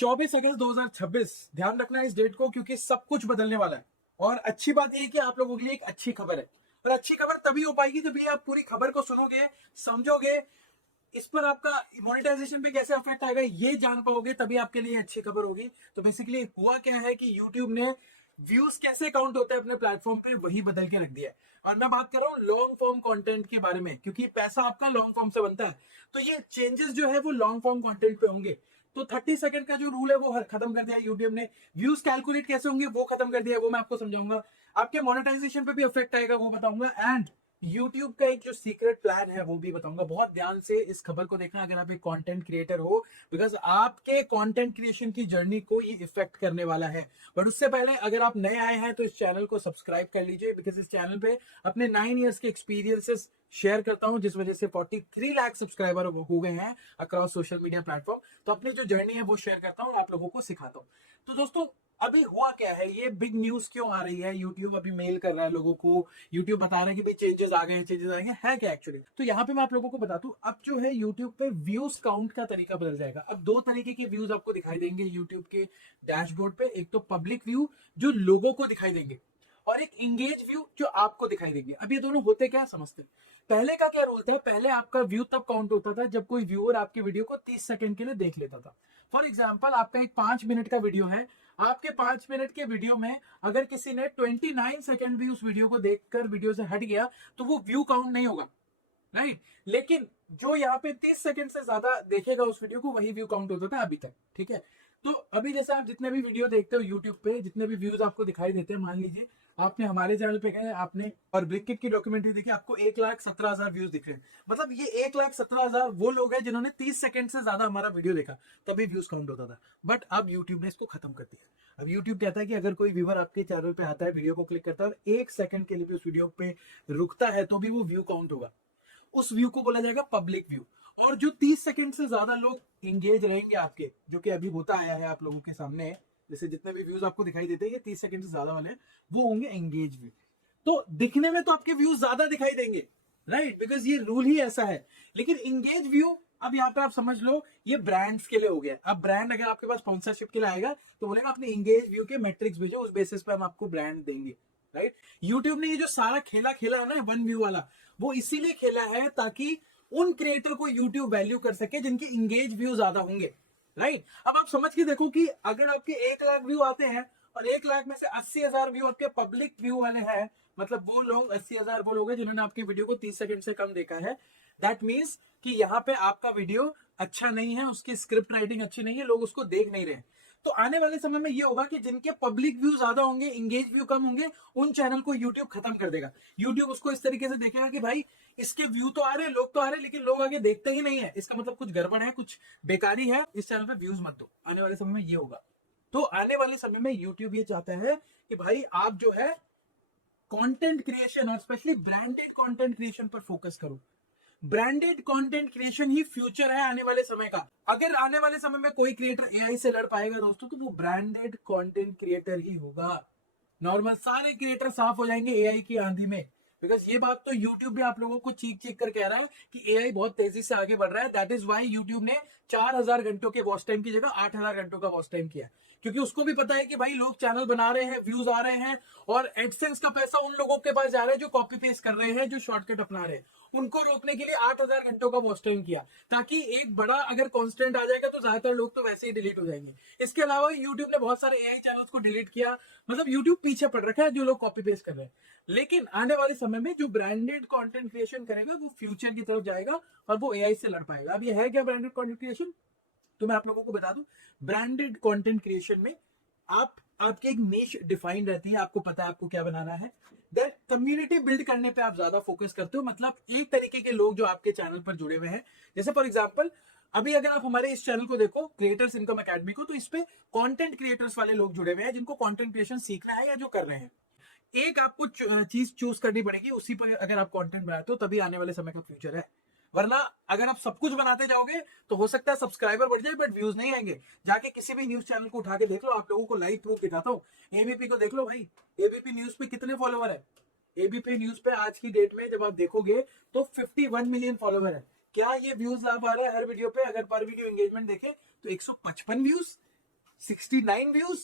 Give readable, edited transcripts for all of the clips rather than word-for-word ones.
24 अगस्त 2026, ध्यान रखना इस डेट को क्योंकि सब कुछ बदलने वाला है। और अच्छी बात यह है कि आप लोगों के लिए एक अच्छी खबर है, और अच्छी खबर तभी हो पाएगी जब ये आप पूरी खबर को सुनोगे, समझोगे, इस पर आपका मोनेटाइजेशन पे कैसे अफेक्ट आएगा ये जान पाओगे, तभी आपके लिए अच्छी खबर होगी। तो बेसिकली हुआ क्या है कि YouTube ने व्यूज कैसे काउंट होते हैं अपने प्लेटफॉर्म पे वही बदल के रख दिया है। और मैं बात कर रहा हूँ लॉन्ग फॉर्म कंटेंट के बारे में, क्योंकि पैसा आपका लॉन्ग फॉर्म से बनता है। तो ये चेंजेस जो है वो लॉन्ग फॉर्म कंटेंट पे होंगे। तो 30 सेकंड का जो रूल है वो खत्म कर दिया यूट्यूब ने। व्यूज कैलकुलेट कैसे होंगे वो खत्म कर दिया, वो मैं आपको समझाऊंगा। आपके मोनेटाइजेशन पे भी इफेक्ट आएगा वो बताऊंगा। एंड YouTube का एक जो सीक्रेट प्लान है वो भी बताऊंगा। बहुत ध्यान से इस खबर को देखना अगर आप एक कंटेंट क्रिएटर हो, बिकॉज आपके कंटेंट क्रिएशन की जर्नी को ये इफेक्ट करने वाला है। बट उससे पहले अगर आप नए आए हैं तो इस चैनल को सब्सक्राइब कर लीजिए, बिकॉज इस चैनल पे अपने 9 इयर्स के एक्सपीरियंसेस शेयर करता हूं, जिस वजह से 43 लाख सब्सक्राइबर हो गए हैं अक्रॉस सोशल मीडिया प्लेटफॉर्म। तो अपनी जो जर्नी है वो शेयर करता हूं, आप लोगों को सिखाता हूं। तो दोस्तों अभी हुआ क्या है, ये बिग न्यूज क्यों आ रही है, यूट्यूब अभी मेल कर रहा है लोगों को, यूट्यूब बता रहा है कि भाई चेंजेस आ गए हैं, चेंजेस आएंगे, है क्या एक्चुअली। तो यहाँ पे मैं आप लोगों को बता दूं, अब जो है यूट्यूब पे व्यूज काउंट का तरीका बदल जाएगा। अब दो तरीके के व्यूज आपको दिखाई देंगे यूट्यूब के डैशबोर्ड पे। एक तो पब्लिक व्यू जो लोगों को दिखाई देंगे, और एक इंगेज व्यू जो आपको दिखाई देंगे। अब ये दोनों होते क्या समझते हैं। पहले का क्या रूल था, पहले आपका व्यू तब काउंट होता था जब कोई व्यूअर आपकी वीडियो को 30 सेकंड के लिए देख लेता था। फॉर एग्जाम्पल आपका एक 5 मिनट का वीडियो है, आपके 5 मिनट के वीडियो में अगर किसी ने 29 सेकंड भी उस वीडियो को देखकर वीडियो से हट गया तो वो व्यू काउंट नहीं होगा, राइट। लेकिन जो यहाँ पे 30 सेकंड से ज्यादा देखेगा उस वीडियो को, वही व्यू काउंट होता था अभी तक, ठीक है। तो अभी जैसे आप जितने भी वीडियो देखते हो यूट्यूब पे, जितने भी व्यूज आपको दिखाई देते हैं, मान लीजिए आपने हमारे चैनल पे गए, आपने और ब्लिंकिट की डॉक्यूमेंट्री देखी, आपको 1,17,000 व्यूज दिख रहे हैं। मतलब ये 1,17,000 वो लोग हैं जिन्होंने 30 सेकंड से ज्यादा हमारा वीडियो देखा, तभी व्यूज काउंट होता था। बट अब यूट्यूब ने इसको खत्म कर दिया। अब यूट्यूब कहता है कि अगर कोई व्यूअर आपके चैनल पे आता है, वीडियो को क्लिक करता है और 1 सेकंड के लिए भी उस वीडियो पे रुकता है, तो भी वो व्यू काउंट होगा। उस व्यू को बोला जाएगा पब्लिक व्यू। और जो 30 सेकंड से ज्यादा लोग एंगेज रहेंगे आपके, जो कि अभी होता आया है आप लोगों के सामने, जैसे जितने भी व्यूज आपको दिखाई देते हैं ये 30 सेकंड से ज्यादा वाले, वो होंगे एंगेज व्यू। तो दिखने में तो आपके व्यूज ज्यादा दिखाई देंगे, राइट, बिकॉज ये रूल ही ऐसा है। लेकिन एंगेज व्यू, अब यहाँ पे आप समझ लो ये ब्रांड्स के लिए हो गया। अब ब्रांड अगर आपके पास स्पॉन्सरशिप के लिए आएगा तो बोलेगा अपने एंगेज व्यू के मैट्रिक्स भेजो, उस बेसिस पे हम आपको ब्रांड देंगे, राइट। यूट्यूब ने ये जो सारा खेला खेला है ना वन व्यू वाला, वो इसीलिए खेला है ताकि उन क्रिएटर को यूट्यूब वैल्यू कर सके जिनके इंगेज व्यू ज्यादा होंगे, राइट। अब आप समझ के देखो कि अगर आपके 1 लाख व्यू आते हैं और 1 लाख में से 80,000 व्यू आपके पब्लिक व्यू वाले हैं, मतलब वो लोग 80,000 वो लोग हैं जिन्होंने आपकी वीडियो को 30 सेकंड से कम देखा है। दैट मीन्स कि यहाँ पे आपका वीडियो अच्छा नहीं है, उसकी स्क्रिप्ट राइटिंग अच्छी नहीं है, लोग उसको देख नहीं रहे। तो आने वाले समय में ये होगा कि जिनके पब्लिक व्यू ज्यादा होंगे, इंगेज व्यू कम होंगे, उन चैनल को यूट्यूब खत्म कर देगा। यूट्यूब उसको इस तरीके से देखेगा कि भाई इसके व्यू तो आ रहे हैं, लोग तो आ रहे हैं, लेकिन लोग आगे देखते ही नहीं है, इसका मतलब कुछ गड़बड़ है, कुछ बेकारी है, इस चैनल पे व्यूज मत दो। आने वाले समय में ये होगा। तो आने वाले समय में यूट्यूब ये चाहता है कि भाई आप जो है कंटेंट क्रिएशन और स्पेशली ब्रांडेड कंटेंट क्रिएशन पर फोकस करो। ब्रांडेड कंटेंट क्रिएशन ही फ्यूचर है आने वाले समय का। अगर आने वाले समय में कोई क्रिएटर एआई से लड़ पाएगा दोस्तों, तो वो ब्रांडेड कंटेंट क्रिएटर ही होगा। नॉर्मल सारे क्रिएटर साफ हो जाएंगे एआई की आंधी में। बिकॉज ये बात तो यूट्यूब भी आप लोगों को चीख चीख कर कह रहा है कि एआई बहुत तेजी से आगे बढ़ रहा है। दैट इज वाई यूट्यूब ने 4,000 घंटों के वॉच टाइम की जगह 8,000 घंटों का वॉच टाइम किया, क्योंकि उसको भी पता है कि भाई लोग चैनल बना रहे हैं, व्यूज आ रहे हैं, और एडसेंस का पैसा उन लोगों के पास जा रहा है जो कॉपी पेस्ट कर रहे हैं, जो शॉर्टकट अपना रहे हैं। उनको रोकने के लिए 8,000 घंटों का वॉच टाइम किया, ताकि एक बड़ा अगर कांस्टेंट आ जाएगा तो ज्यादातर लोग तो वैसे ही डिलीट हो जाएंगे। इसके अलावा यूट्यूब ने बहुत सारे एआई चैनल्स को डिलीट किया। मतलब यूट्यूब पीछे पड़ रखा है जो लोग कॉपी पेस्ट कर रहे हैं। लेकिन आने वाले समय में जो ब्रांडेड कंटेंट क्रिएशन करेगा वो फ्यूचर की तरफ जाएगा और वो एआई से लड़ पाएगा। अब ये है क्या ब्रांडेड कंटेंट क्रिएशन, तो मैं आप लोगों को बता दूं। ब्रांडेड कंटेंट क्रिएशन में आपकी एक निश डिफाइन रहती है, आपको पता है आपको क्या बनाना है। दैट कम्युनिटी बिल्ड करने पे आप ज्यादा फोकस करते हो। मतलब एक तरीके के लोग जो आपके चैनल पर जुड़े हुए हैं, जैसे फॉर एग्जांपल अभी अगर आप हमारे इस चैनल को देखो, क्रिएटर्स इनकम अकेडमी को, तो इस पे कंटेंट क्रिएटर्स वाले लोग जुड़े हुए हैं जिनको कंटेंट क्रिएशन सीखना है या जो कर रहे हैं। एक आपको चीज चूज करनी पड़ेगी, उसी पर अगर आप कंटेंट बनाते हो तभी आने वाले समय का फ्यूचर है। वरना अगर आप सब कुछ बनाते जाओगे तो हो सकता है सब्सक्राइबर बढ़ जाए बट व्यूज नहीं आएंगे। जाके किसी भी न्यूज चैनल को उठा के देख लो, आप लोगों को लाइव प्रूफ दिखाता हूँ। एबीपी को देख लो भाई, एबीपी न्यूज पे कितने फॉलोवर है। एबीपी न्यूज पे आज की डेट में जब आप देखोगे तो 51 मिलियन फॉलोवर है। क्या ये व्यूज ला पा रहा है हर वीडियो पे? अगर पर वीडियो एंगेजमेंट देखे तो 155 व्यूज, 69 व्यूज,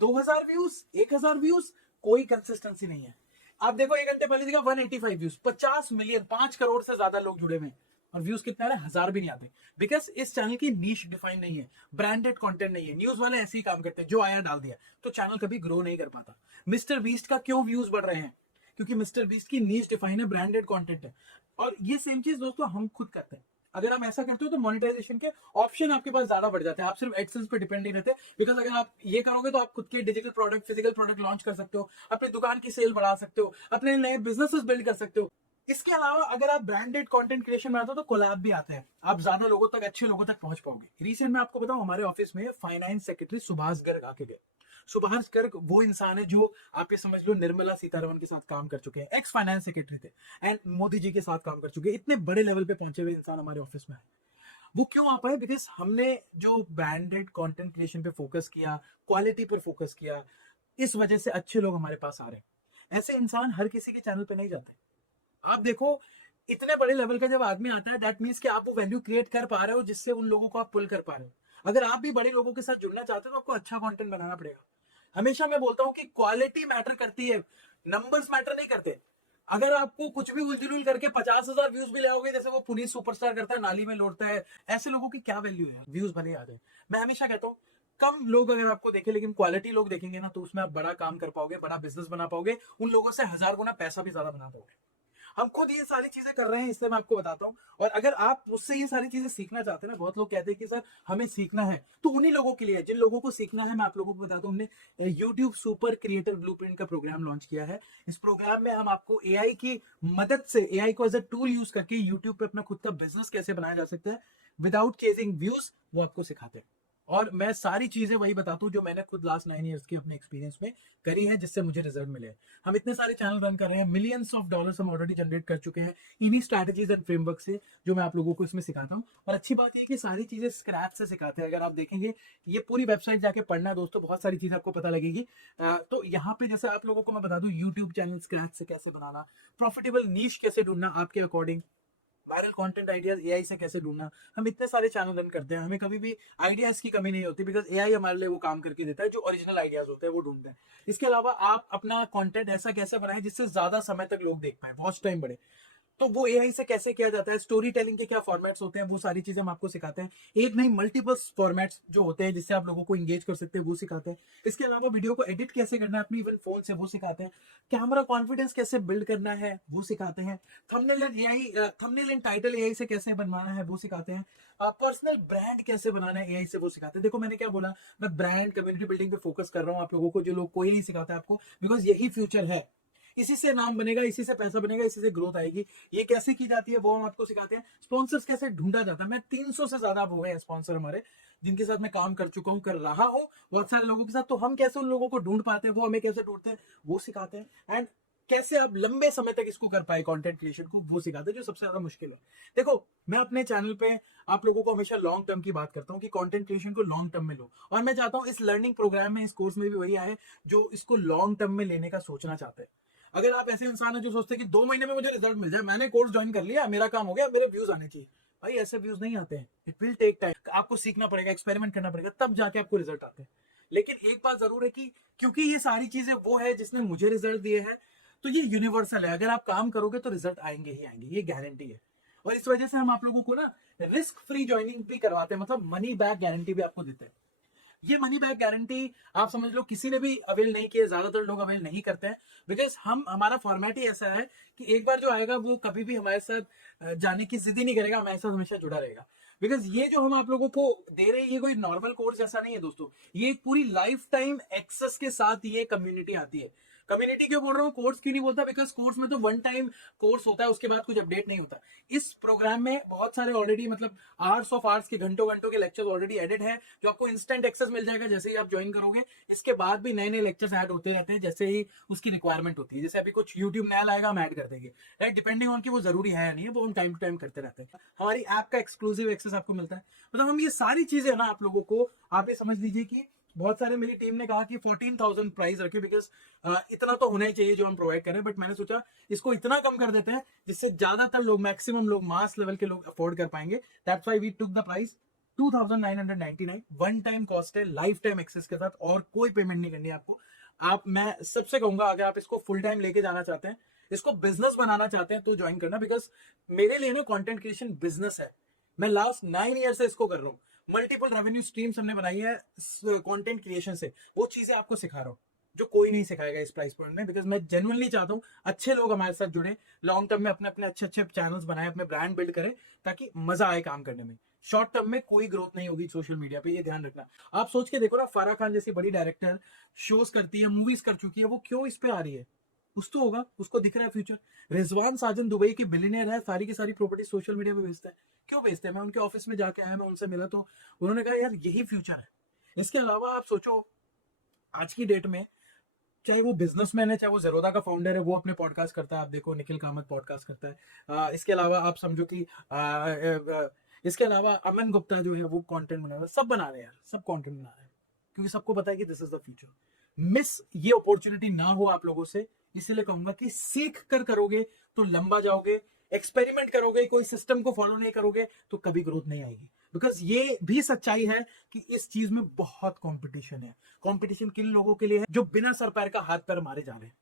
2000 व्यूज, 1000 व्यूज, कोई कंसिस्टेंसी नहीं है। आप देखो 1 घंटे पहले देखा 185 व्यूज, 50 मिलियन, 5 करोड़ से ज्यादा लोग जुड़े हुए हैं, और व्यूज कितने आ रहे हैं? 1000 भी नहीं आते। बिकॉज इस चैनल की नीश डिफाइन नहीं है, ब्रांडेड कंटेंट नहीं है। न्यूज वाले ऐसे ही काम करते हैं, जो आया डाल दिया, तो चैनल कभी ग्रो नहीं कर पाता। मिस्टर बीस्ट का क्यों व्यूज बढ़ रहे हैं? क्योंकि मिस्टर बीस्ट की नीश डिफाइन है, ब्रांडेड कंटेंट है। और ये सेम चीज दोस्तों हम खुद करते हैं। अगर हम ऐसा करते हो तो मोनेटाइजेशन के ऑप्शन आपके पास ज्यादा बढ़ जाते हैं, आप सिर्फ एडसेंस पे डिपेंड नहीं रहते। बिकॉज अगर आप ये करोगे तो आप खुद के digital product, physical product launch कर सकते हो, अपनी दुकान की सेल बढ़ा सकते हो, अपने नए बिजनेसेस बिल्ड कर सकते हो। इसके अलावा अगर आप ब्रांडेड कंटेंट क्रिएशन बनाते हो तो कोलैब भी आते हैं, आप ज्यादा लोगों तक, अच्छे लोगों तक पहुंच पाओगे। रिसेंट में आपको बताऊं, हमारे ऑफिस में फाइनेंस सेक्रेटरी सुभाष गर्ग आके गए। सुभाष गर्ग वो इंसान है जो आप ये समझ लो निर्मला सीतारमण के साथ काम कर चुके हैं, एक्स फाइनेंस सेक्रेटरी थे, एंड मोदी जी के साथ काम कर चुके हैं। इतने बड़े लेवल पे पहुंचे हुए इंसान हमारे ऑफिस में है। वो क्यों आ पाए? बिकॉज हमने जो ब्रांडेड कंटेंट क्रिएशन पे फोकस किया, क्वालिटी पर फोकस किया, इस वजह से अच्छे लोग हमारे पास आ रहे हैं। ऐसे इंसान हर किसी के चैनल पे नहीं जाते। आप देखो इतने बड़े लेवल का जब आदमी आता है, दैट मीन्स कि आप वो वैल्यू क्रिएट कर पा रहे हो जिससे उन लोगों को आप पुल कर पा रहे हो। अगर आप भी बड़े लोगों के साथ जुड़ना चाहते हो तो आपको अच्छा कंटेंट बनाना पड़ेगा। हमेशा मैं बोलता हूं कि क्वालिटी मैटर करती है, नंबर्स मैटर नहीं करते। अगर आपको कुछ भी उलझुल करके 50,000 व्यूज भी ले आओगे, जैसे वो पुनीत सुपरस्टार करता है, नाली में लौटता है, ऐसे लोगों की क्या वैल्यू है? व्यूज भले आ जाए। मैं हमेशा कहता हूँ कम लोग अगर आपको देखे लेकिन क्वालिटी लोग देखेंगे ना, तो उसमें आप बड़ा काम कर पाओगे, बड़ा बिजनेस बना पाओगे, उन लोगों से 1000 गुना पैसा भी ज्यादा बना पाओगे। हम खुद ये सारी चीजें कर रहे हैं, इसलिए मैं आपको बताता हूँ। और अगर आप मुझसे ये सारी चीजें सीखना चाहते हैं ना, बहुत लोग कहते हैं कि सर हमें सीखना है, तो उन्हीं लोगों के लिए, जिन लोगों को सीखना है, मैं आप लोगों को बताता हूँ। हमने यूट्यूब सुपर क्रिएटर ब्लूप्रिंट का प्रोग्राम लॉन्च किया है। इस प्रोग्राम में हम आपको एआई की मदद से, एआई को एज अ टूल यूज करके यूट्यूब पे अपना खुद का बिजनेस कैसे बनाया जा सकता है विदाउट चेजिंग व्यूज, वो आपको सिखाते हैं। और मैं सारी चीजें वही बताता हूँ जो मैंने खुद लास्ट 9 ईयर्स की अपने एक्सपीरियंस में करी है, जिससे मुझे रिजल्ट मिले हैं। हम इतने सारे चैनल रन कर रहे हैं, मिलियंस ऑफ डॉलर्स हम ऑलरेडी जनरेट कर चुके हैं इन्हीं स्ट्रैटेजीज एंड फ्रेमवर्क से, जो मैं आप लोगों को इसमें सिखाता हूँ। और अच्छी बात है कि सारी चीजें स्क्रैच से सिखाते हैं। अगर आप देखेंगे, ये पूरी वेबसाइट जाके पढ़ना है दोस्तों, बहुत सारी चीजें आपको पता लगेगी। तो यहाँ पे जैसे आप लोगों को मैं बता दूं, यूट्यूब चैनल स्क्रैच से कैसे बनाना, प्रॉफिटेबल नीश कैसे ढूंढना आपके according, viral content ideas AI से कैसे ढूंढना। हम इतने सारे चैनल रन करते हैं, हमें कभी भी आइडियाज की कमी नहीं होती, बिकॉज एआई हमारे लिए वो काम करके देता है, जो ओरिजिनल आइडियाज होते हैं वो ढूंढते हैं। इसके अलावा आप अपना कंटेंट ऐसा कैसे बनाएं जिससे ज्यादा समय तक लोग देख पाए, वॉच टाइम बढ़े, तो वो एआई से कैसे किया जाता है, स्टोरी टेलिंग के क्या फॉर्मेट्स होते हैं, वो सारी चीजें हम आपको सिखाते हैं। एक नहीं, मल्टीपल फॉर्मेट्स जो होते हैं जिससे आप लोगों को एंगेज कर सकते हैं, वो सिखाते हैं। इसके अलावा वीडियो को एडिट कैसे करना है अपनी इवन फोन से, वो सिखाते हैं। कैमरा कॉन्फिडेंस कैसे बिल्ड करना है, वो सिखाते हैं। थंबनेल एंड टाइटल एआई से कैसे बनवाना है, वो सिखाते हैं। पर्सनल ब्रांड कैसे बनाना है एआई से, वो सिखाते हैं। देखो मैंने क्या बोला, मैं ब्रांड कम्युनिटी बिल्डिंग पे फोकस कर रहा हूँ आप लोगों को, जो लोग कोई नहीं सिखाता है आपको, बिकॉज यही फ्यूचर है। इसी से नाम बनेगा, इसी से पैसा बनेगा, इसी से ग्रोथ आएगी। ये कैसे की जाती है वो हम आपको सिखाते हैं। स्पॉन्सर्स कैसे ढूंढा जाता है, मैं 300 से ज्यादा हो गए स्पॉन्सर हमारे, जिनके साथ मैं काम कर चुका हूँ, कर रहा हूँ बहुत सारे लोगों के साथ। तो हम कैसे उन लोगों को ढूंढ पाते हैं, वो हमें कैसे ढूंढते हैं, वो सिखाते हैं। एंड कैसे आप लंबे समय तक इसको कर पाए कंटेंट क्रिएशन को, वो सिखाते हैं, जो सबसे ज्यादा मुश्किल है। देखो मैं अपने चैनल पे आप लोगों को हमेशा लॉन्ग टर्म की बात करता हूँ कि कंटेंट क्रिएशन को लॉन्ग टर्म में लो, और मैं चाहता हूँ इस लर्निंग प्रोग्राम में, इस कोर्स में भी वही आए जो इसको लॉन्ग टर्म में लेने का सोचना चाहते हैं। अगर आप ऐसे इंसान है जो सोचते हैं कि 2 महीने में मुझे रिजल्ट मिल जाए, मैंने कोर्स ज्वाइन कर लिया, मेरा काम हो गया, मेरे व्यूज आने चाहिए, भाई ऐसे व्यूज नहीं आते हैं। इट विल टेक टाइम, आपको सीखना पड़ेगा, एक्सपेरिमेंट करना पड़ेगा, तब जाके आपको रिजल्ट आते हैं। लेकिन एक बात जरूर है कि क्योंकि ये सारी चीजें वो है जिसने मुझे रिजल्ट दिए हैं, तो ये यूनिवर्सल है। अगर आप काम करोगे तो रिजल्ट आएंगे ही आएंगे, ये गारंटी है। और इस वजह से हम आप लोगों को ना रिस्क फ्री ज्वाइनिंग भी करवाते हैं, मतलब मनी बैक गारंटी भी आपको देते हैं। ये मनी बैक गारंटी आप समझ लो किसी ने भी अवेल नहीं किया, ज्यादातर लोग अवेल नहीं करते हैं, बिकॉज हमारा फॉर्मेट ही ऐसा है कि एक बार जो आएगा वो कभी भी हमारे साथ जाने की जिद ही नहीं करेगा, हमारे साथ हमेशा जुड़ा रहेगा। बिकॉज ये जो हम आप लोगों को दे रहे हैं, ये कोई नॉर्मल कोर्स ऐसा नहीं है दोस्तों, ये एक पूरी लाइफ टाइम एक्सेस के साथ ये कम्युनिटी आती है। कम्युनिटी क्यों बोल रहा हूँ, कोर्स क्यों नहीं बोलता, बिकॉज कोर्स में तो 1 टाइम कोर्स होता है, उसके बाद कुछ अपडेट नहीं होता। इस प्रोग्राम में बहुत सारे ऑलरेडी, मतलब आवर्स ऑफ आवर्स के, घंटों घंटों के लेक्चर्स ऑलरेडी एडेड है, जो आपको इंस्टेंट एक्सेस मिल जाएगा जैसे ही आप ज्वाइन करोगे। इसके बाद भी नए नए लेक्चर्स ऐड होते रहते हैं जैसे ही उसकी रिक्वायरमेंट होती है। जैसे अभी कुछ यूट्यूब नया लाएगा, हम ऐड कर देंगे, राइट, डिपेंडिंग ऑन कि वो जरूरी है या नहीं है, वो हम टाइम टू टाइम करते रहते हैं। हमारी ऐप का एक्सक्लूसिव एक्सेस आपको मिलता है। मतलब हम ये सारी चीजें ना आप लोगों को, आप ये समझ लीजिए कि बहुत सारे, मेरी टीम ने कहा कि 14,000 प्राइस रखे, बिकॉज इतना तो होना ही चाहिए जो हम प्रोवाइड करें, बट मैंने सोचा इसको इतना कम कर देते हैं जिससे ज्यादातर लोग, मैक्सिमम लोग, मास लेवल के लोग अफोर्ड कर पाएंगे। That's why we took the price 2999 one time cost है, लाइफ टाइम एक्सेस के साथ, और कोई पेमेंट नहीं करनी है आपको। आप, मैं सबसे कहूंगा, अगर आप इसको फुल टाइम लेके जाना चाहते हैं, इसको बिजनेस बनाना चाहते हैं, तो ज्वाइन करना। बिकॉज मेरे लिए ना कंटेंट क्रिएशन बिजनेस है। मैं लास्ट 9 ईयर से इसको कर रहा हूँ। मल्टीपल रेवेन्यू स्ट्रीम्स हमने बनाई है कंटेंट क्रिएशन से। वो चीजें आपको सिखा रहा हूँ जो कोई नहीं सिखाएगा इस प्राइस पॉइंट में। बिकॉज मैं जेन्युइनली चाहता हूँ अच्छे लोग हमारे साथ जुड़े, लॉन्ग टर्म में अपने अपने अच्छे अच्छे चैनल्स बनाए, अपने ब्रांड बिल्ड करें, ताकि मजा आए काम करने में। शॉर्ट टर्म में कोई ग्रोथ नहीं होगी सोशल मीडिया पे, ये ध्यान रखना। आप सोच के देखो ना, फारा खान जैसी बड़ी डायरेक्टर शोज करती है, मूवीज कर चुकी है, वो क्यों इस पे आ रही है? कुछ तो होगा, उसको दिख रहा है फ्यूचर। रिजवान साजन दुबई के बिलियनर है, सारी की सारी प्रॉपर्टी सोशल मीडिया पे बेचता है। क्यों बेचते हैं? मैं उनके ऑफिस में जाके आया, मैं उनसे मिला, तो उन्होंने कहा यार यही फ्यूचर है। इसके अलावा आप सोचो, आज की डेट में चाहे वो बिजनेसमैन है, चाहे वो जेरोदा का फाउंडर है, वो अपने पॉडकास्ट करता है। आप देखो निखिल कामत पॉडकास्ट करता है। इसके अलावा आप समझो कि इसके अलावा अमन गुप्ता जो है वो कंटेंट बना रहा है। सब बना रहे हैं यार, सब कंटेंट बना रहे हैं, क्योंकि सबको पता है कि this is the future. Miss ये अपॉर्चुनिटी ना हो आप लोगों से, इसीलिए कहूंगा कि सीख कर करोगे तो लंबा जाओगे। एक्सपेरिमेंट करोगे, कोई सिस्टम को फॉलो नहीं करोगे, तो कभी ग्रोथ नहीं आएगी। बिकॉज ये भी सच्चाई है कि इस चीज में बहुत कंपटीशन है। कंपटीशन किन लोगों के लिए है? जो बिना सर पैर का हाथ पैर मारे जा रहे हैं,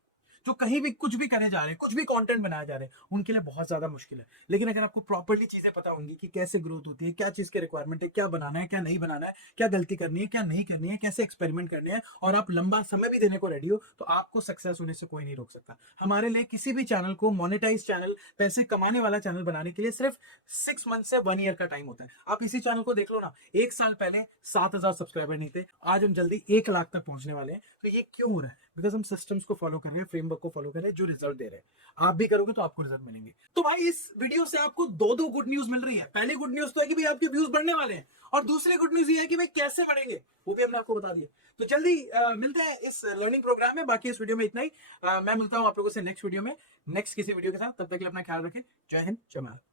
जो कहीं भी कुछ भी करे जा रहे हैं, कुछ भी कंटेंट बनाए जा रहे हैं, उनके लिए बहुत ज्यादा मुश्किल है। लेकिन अगर आपको प्रॉपर्ली चीजें पता होंगी कि कैसे ग्रोथ होती है, क्या चीज के रिक्वायरमेंट है, क्या बनाना है, क्या नहीं बनाना है, क्या गलती करनी है, क्या नहीं करनी है, कैसे एक्सपेरिमेंट करने हैं, और आप लंबा समय भी देने को रेडी हो, तो आपको सक्सेस होने से कोई नहीं रोक सकता। हमारे लिए किसी भी चैनल को मोनेटाइज चैनल, पैसे कमाने वाला चैनल बनाने के लिए सिर्फ 6 मंथ से 1 ईयर का टाइम होता है। आप इसी चैनल को देख लो ना, 1 साल पहले 7,000 सब्सक्राइबर नहीं थे, आज हम जल्दी 1 लाख तक पहुंचने वाले हैं। तो ये क्यों हो रहा है? बिकॉज हम सिस्टम्स को फॉलो कर रहे हैं, फ्रेमवर्क को फॉलो कर रहे हैं, जो रिजल्ट दे रहे हैं। आप भी करोगे तो आपको रिजल्ट मिलेंगे। तो भाई इस वीडियो से आपको दो गुड न्यूज मिल रही है। पहली गुड न्यूज तो है कि भाई आपके व्यूज बढ़ने वाले हैं, और दूसरी गुड न्यूज ये है कि भाई कैसे बढ़ेंगे, वो भी हमने आपको बता दिया। तो जल्दी मिलते हैं इस लर्निंग प्रोग्राम में। बाकी इस वीडियो में इतना ही। मैं मिलता हूं आप लोगों से नेक्स्ट वीडियो में, नेक्स्ट किसी वीडियो के साथ। तब तक के लिए अपना ख्याल रखें। जय हिंद, जय भारत।